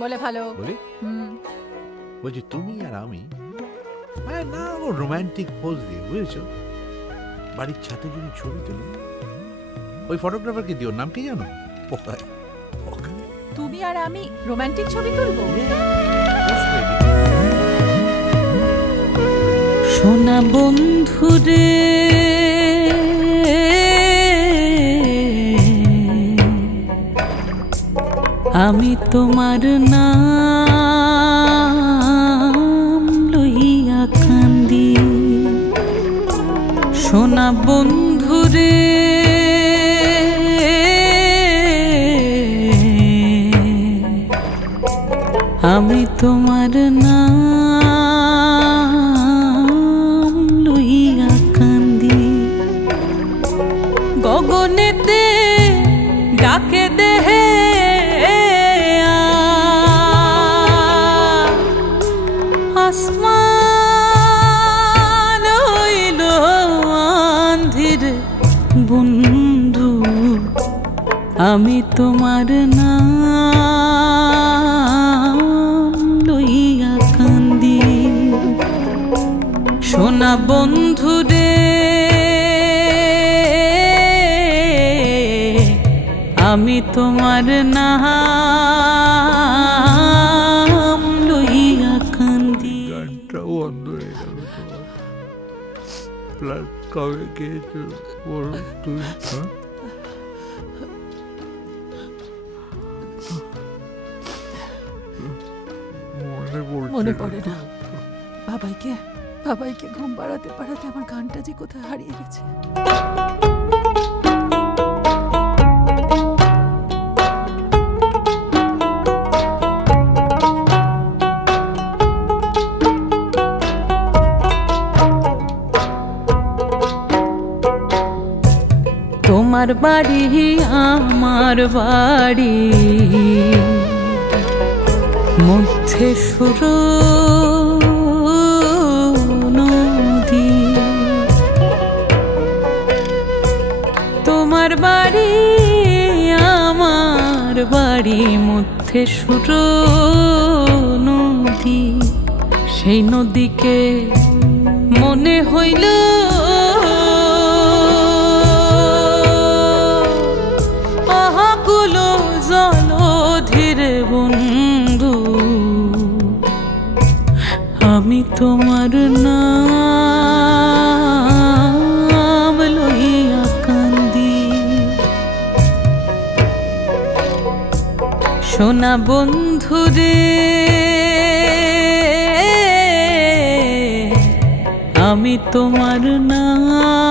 বলে ভালো বলি বলছি তুমি আর আমি না ও রোম্যান্টিক পোজ দিয়ে বুঝেছো বাড়ির ছাদে যদি ছবি তুলি ওই ফটোগ্রাফারকে দিও নাম কি জানো পোকায় তুমি আর আমি রোম্যান্টিক ছবি তুলবো সোনা বন্ধুরে আমি তোমার নাম লইয়া কান্দি সোনা বন্ধুরে আমি তোমার নাম লইয়া কান্দি গগনেতে ডাকে দেহে আসমান হইল আঁধির বন্ধু আমি তোমার নাম লইয়া কান্দি সোনা বন্ধুরে আমি তোমার নাম লইয়া কান্দি গানটা বন্ধ হয়ে গেল প্লাস কবে গিয়েছো তুমি মনে পড়ে না বাবাইকে ঘুম পাড়াতে পাড়াতে আমার গানটা যে কোথায় হারিয়ে গেছে তোমার বাড়ি আমার বাড়ি মধ্যে শুরু নদী তোমার বাড়ি আমার বাড়ি মধ্যে শুরু নদী সেই নদীকে মনে হইল জলধিরে বন্ধু আমি তোমার নাম লইয়া কান্দি সোনা বন্ধুরে আমি তোমার নাম